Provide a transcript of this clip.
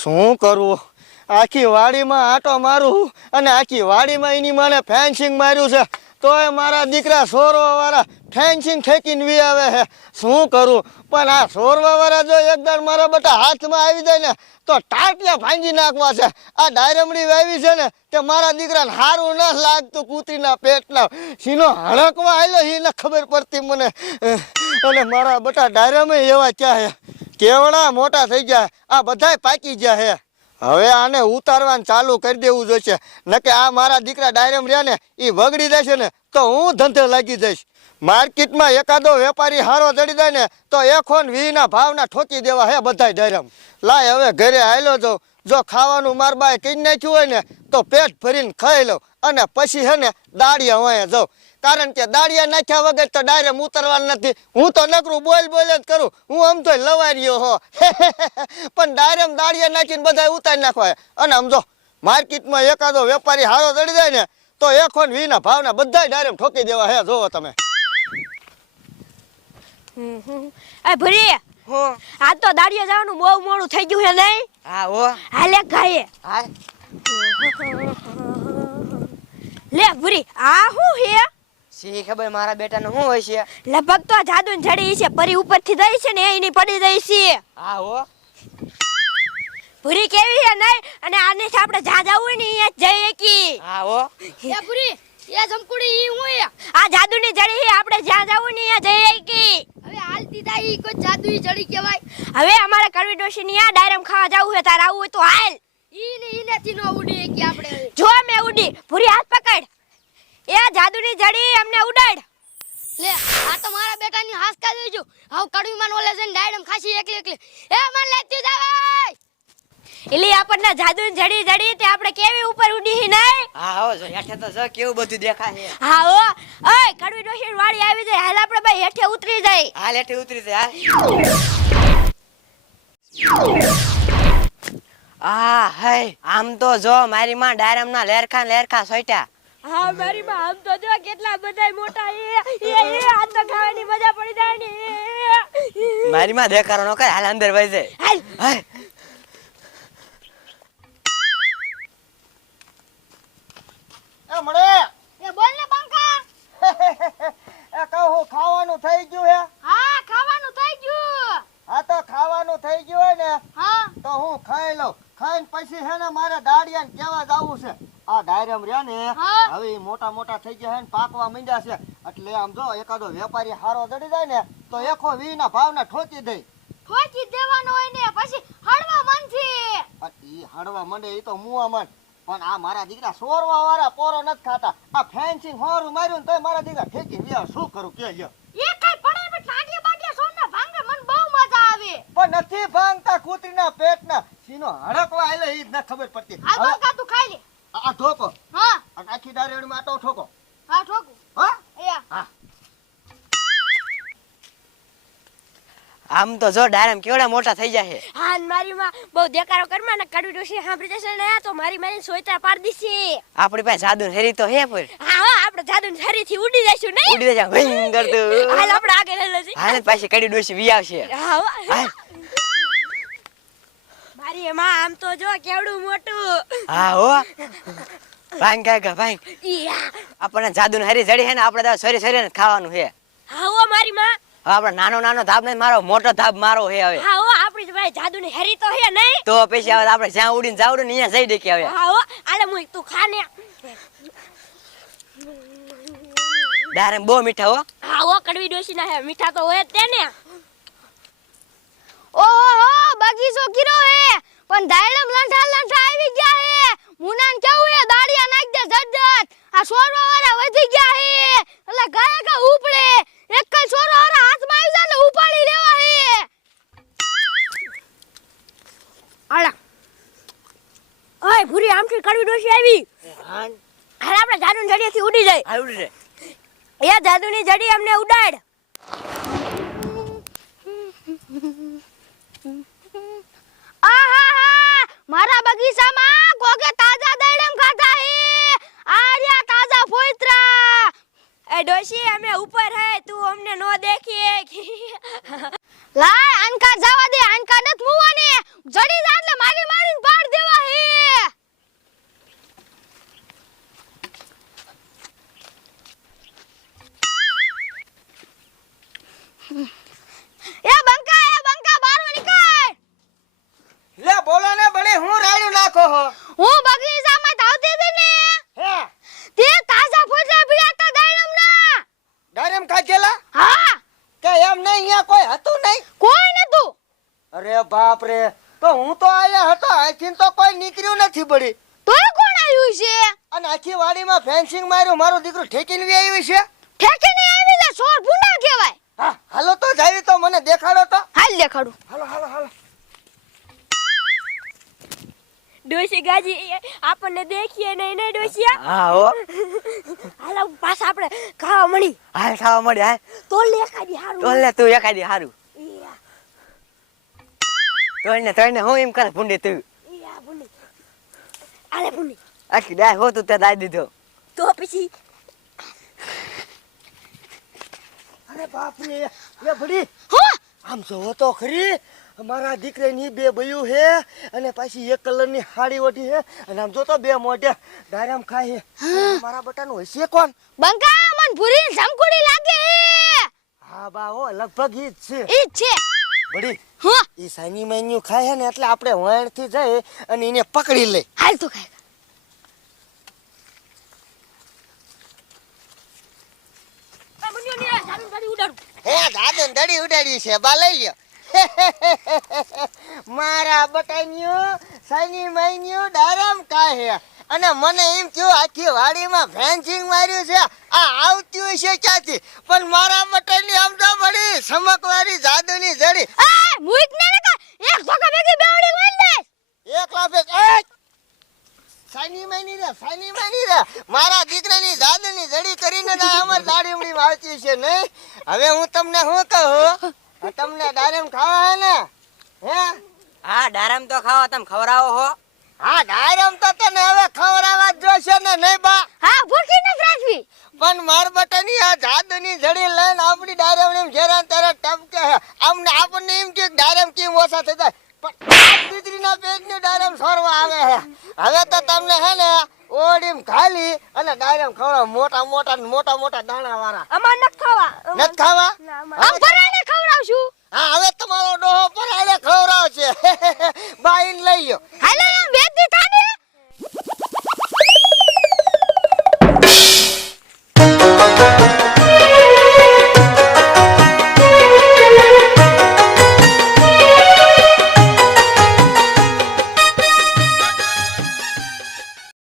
શું કરવું? આખી વાડીમાં આટો મારું અને આખી વાડીમાં એની માને ફેન્સિંગ માર્યું છે, તોય મારા દીકરા સોરવાવાળા ફેન્સિંગ ઠેકીને વી આવે છે. શું કરું? પણ આ સોરવાવાળા જો એકવાર મારા બટા હાથમાં આવી જાય ને તો ટાટિયા ભાંગી નાખવા છે. આ ડાયરમડી વાવી છે ને તે મારા દીકરાને સારું ન લાગતું, કૂતરીના પેટના સીનો હળકવા આવેલો એને ખબર પડતી મને. અને મારા બટા ડાયરમે એવા ક્યાં છે, કેવડા મોટા થઈ ગયા, આ બધાય પાકી ગયા છે. હવે આને ઉતારવાનું ચાલુ કરી દેવું જોઈશે, નકે આ મારા દીકરા ડાયરમ રહ્યા ને એ બગડી જશે ને તો હું ધંધે લાગી જઈશ. માર્કેટમાં એકાદો વેપારી હારો ચડી જાય ને તો 1.20 ભાવના ઠોકી દેવા હે બધાય ડાયરમ. લાય હવે ઘરે આવેલો જો, જો ખાવાનું માર બાએ કરી નાખ્યું હોય ને તો પેટ ભરીને ખાઈ લો અને પછી હે ને દાળિયા વાંયા જાઉં, કારણ કે દાળિયા નાખ્યા વગર તો ડાયરેક્ટ ઉતરવાનું નથી. હું તો નકરું બોલ બોલ જ કરું, હું આમ તો લવાર્યો હો પણ ડાયરેક્ટ દાળિયા નાખીને બધા ઉતારી નાખવા. અને આમ જો માર્કેટમાં એકાદો વેપારી હારો ચડી જાય ને તો 1.20 ભાવના બધા ડાયરેક્ટ ઠોકી દેવા હે. જોવો તમે. એ ભરી આ તો દાડિયા જવાનું બહુ મોડું થઈ ગયું હે નહીં? હા હો. હાલે ગાયે હા લે ભરી આ હું હે? સી ખબર મારા બેટાનું શું હોય છે? લગભગ તો જાદુન જડી છે, પરી ઉપરથી દઈ છે ને એની પડી દઈ છે. હા હો. ભૂરી કેવી હે નહીં? અને આને આપણે જા જાવું ને અહીંયા જઈએ કી. હા હો. એ ભૂરી એ જમકુડી ઈ હું હે? આ જાદુની જડી હે, આપણે જ્યાં જાવું ને અહીંયા જઈએ કી. હવે હાલતી તાઈ કોઈ જાદુઈ જડી કહેવાય. હવે અમારે કડવી ડોશીની આ ડાયરમ ખાવા જાવું હે, તાર આવું હોય તો હાલ. ઈનેથી નો ઉડી કે આપણે. જો મે ઉડી. ભૂરી હાથ પકડ. એ જાદુની જડી અમને ઉડાડ. લે આ તો મારા બેટાની હાસકા દેજો. હાવ કડવીમાં ઓલે જઈને ડાયડમ ખાસી એકલી એકલી. એ મન લેતી જાવાય. એલી આપણને જાદુની જડી જડી તે આપણે કેવી ઉપર ઉડી હી નહીં? હા હો, જો હેઠે તો જો કેવું બધું દેખાય છે. હા હો. ઓય કડવી ડોશી વાળી આવી જાય, હાલ આપણે ભાઈ હેઠે ઉતરી જાય. હાલ હેઠે ઉતરી જાય. આ હે આમ તો જો મારી માં ડાયરમ ના લેરખા સોટ્યા. હા મારી માં આમ તો જો કેટલા બધાય મોટા એ આ તો ખાવાની મજા પડી જાય ને. મારી માં દેખારો નો કર, હાલ અંદર વઈ જાય. હાલ. હાય એ મળે એ બોલ ને બંકા. એ કહું ખાવાનું થઈ ગયું હે? હા ખાવાનું થઈ ગયું. હા તો ખાવાનું થઈ ગયું હોય ને હા તો હું ખાઈ લઉં. ખાઈને પછી હે ને મારે દાડિયાને કેવા જાવું છે. આ ડાયરમ રહ્યા ને હા. હવે ઈ મોટા મોટા થઈ ગયા છે ને પાકવા માંડ્યા છે, એટલે આમ જો એકાદો વેપારી હારો ચડી જાય ને તો 1.20 ભાવના ઠોકી દઈ. ઠોકી દેવાનો હોય ને પછી હળવા મનથી. ઈ હળવા મંડે ઈ તો મુવા મન, પણ આ મારા દીકરા સોરવા વાળા પોરો નથી ખાતા. આ ફેન્સિંગ હોરું માર્યું ને તોય મારા દીકરા ઠેકી લ્યો. શું કરું કે લ્યો? એ કઈ પડે પણ ટાંટિયા બાટિયા સોના ભાંગે મન બહુ મજા આવે. પણ નથી ભાંગતા કૂતરીના પેટના સીનો હડકવા આલે ઈ જ ન ખબર પડતી. આ બંકા તું ખાઈ લે. આ ઠોકો હા આ આખી ડારેડમાં આટો ઠોકો. હા ઠોકું. હા એ હા. આમ તો જો ડાયરમ કેવડા મોટા થઈ જાય છે. હા મારી માં બહુ દેકારો કરમાં ને કડવી ડોશી સાંભળી જશે ને તો મારી મારી સોયતા પાડી દીધી. આપણી પાસે જાદુ હેરી તો હે પર. હા હા આપણે જાદુની હરીથી ઉડી જઈશું નહીં? ઉડી જાય વિંગ કરતું. હાલ આપણે આગળ હેલો જી. હાલ પાછી કડી ડોસી વી આવશે. હા હો. હાલ. મારી માં આમ તો જો કેવડું મોટું. હા હો. ભાંગ કાકા ભાંગ. ઈયા. આપણને જાદુ હેરી જડી હે ને આપણે તો સરી સરી ખાવાનું છે. હા હો મારી માં. હવે આપણે નાનો નાનો ધાબ નહીં મારો, મોટો ધાબ મારો હે હવે. હા હો આપણી ભાઈ જાદુની હરી તો હે નહીં? તો પછી હવે આપણે જ્યાં ઉડીને જાવડું ને અહીંયા જઈ દેખી હવે. હા હો આલે મુઈ તું ખા ને. ડાયરેમ બહુ મીઠા હો. હા હો કડવી ડોશી ના હે, મીઠા તો હોય જ તે ને. ઓહો બગીચો કીરો હે પણ ડાયડમ લંઠા લંઠા આવી ગયા હે. મુનાન કેવું હે દાડિયા નાખ દે જડજડ. આ સોરવા વાળા વધી ગયા હે એટલે ગાય કા ઉપડે. એક કઈ સોરવા વાળા હાથમાં આવી જાય ને ઉપાડી લેવા હે. આલા ઓય ભૂરી આમથી કડવી ડોશી આવી. હા હાલ આપણે જાદુની જડીથી ઉડી જાય. હાલ ઉડી રે. એ જાદુની જડી અમને ઉડાડ. આહાહા મારા બગીચામાં કોકે તાજા દાડમ ખાધા હે. આર્યા તાજા ફોઈત્રા. એ ડોશી અમે ઉપર હે, તું અમને નો દેખીએ. લાય આનકા જવા દે. આનકા નત મુવાને જડી જા એટલે મારી મારી હો હું બગીચામાં આવતી હતી ને હે તે તાજા ફોટલા પીડા હતા દાડમના. ડાયરેમ ખાધેલા હા, કે એમ નહીં અહીંયા કોઈ હતું નહીં કોઈ નતું. અરે બાપ રે તો હું તો આયા હતો આખી તો કોઈ નીકળ્યું નથી બળી તોય કોણ આવ્યું છે? અને આખી વાડીમાં ફેન્સિંગ માર્યું મારું દીકરું ઠેકીને વી આવી છે ઠેકીને આવી લે સોર ભૂંડા કહેવાય. હા હાલો તો જાવી તો મને દેખાડો તો હાલ દેખાડું. હાલો હાલો હાલો ડોશી ગાજી આપણને દેખીએ નહીં ને ડોશિયા. હા હો હાલો પાછા આપણે ખાવા મળી હાલ ખાવા મળે હાલ તો લે કાઢી હારું. તોલ ને તું એકાદી હારું તોલ ને હું એમ કરે ભૂંડી તું ભૂની આલે ભૂની આખી ડાય હો તું તે દાઈ દીધો તો પછી અરે બાપ રે એ બડી હો, આમ જોવો તો ખરી મારા દીકરાની બે બયું હે અને પાછી એક કલરની હાડી ઓઢી હે અને આમ જો તો બે મોઢે ડાયરામ ખાય હે મારા બટાનું હશે કોણ બંકા મન ભૂરી ઝમકુડી લાગે હે. હા બા હો લગભગ ઈ જ છે ઈ જ છે. બડી હો, ઈ સાની મેન્યુ ખાય હે ને એટલે આપણે વાણ થી જઈ અને એને પકડી લઈ હાલ તો ખાય. આ મુનિયો ને સારું ગાડી ઉડાડું. હે દાદન દડી ઉડાડી છે બા લઈ લ્યો મારા બટાન્યો સાની મેન્યુ ડાયરામ ખાય હે અને મને એમ થયું આખી વાડીમાં ફેન્સિંગ માર્યું છે આ આવતી છે ક્યાંથી પણ મારા બટાની આમ તો બડી સમકવારી જાદુની જડી આ મુઈક ને નકા એક ધોકા ભેગી બેવડી વાળ દે. એક લાફે એ સાની મેની રે મારા દીકરાની જાદુની જડી કરીને જ આ અમાર દાડીમડીમાં આવતી છે નહીં હવે હું તમને શું કહું આ તમને ડાયરેમ ખાવા હે ને હે હા ડારામ તો ખાવા તમે ખવરાવો હો હા ડાયરેમ તો તને હવે ખવડાવવા જ જોશે ને નહીં બા હા, ભૂખી ન રાખવી. પણ માર બટાની આ જાદુની જડી લઈને આપણી ડાયરેમ એમ જેરા તેરા ટપકે હે અમને આપણને એમ કે ડાયરેમ કેમ ઓછા થઈ જાય પણ દીકરીના પેટની ડાયરેમ સોરવા આવે હે હવે તો તમને હે ને ઓડીમ ખાલી અને ડાયરેમ ખવડાવ મોટા મોટા દાણા વાળા અમાર ન ખાવા નથી ખાવા ના, અમાર આમ પરાણે ખવડાવશું. હા હવે તમારો ડોહો પરાડે ખવડાવશે બાઈન લઈ લ્યો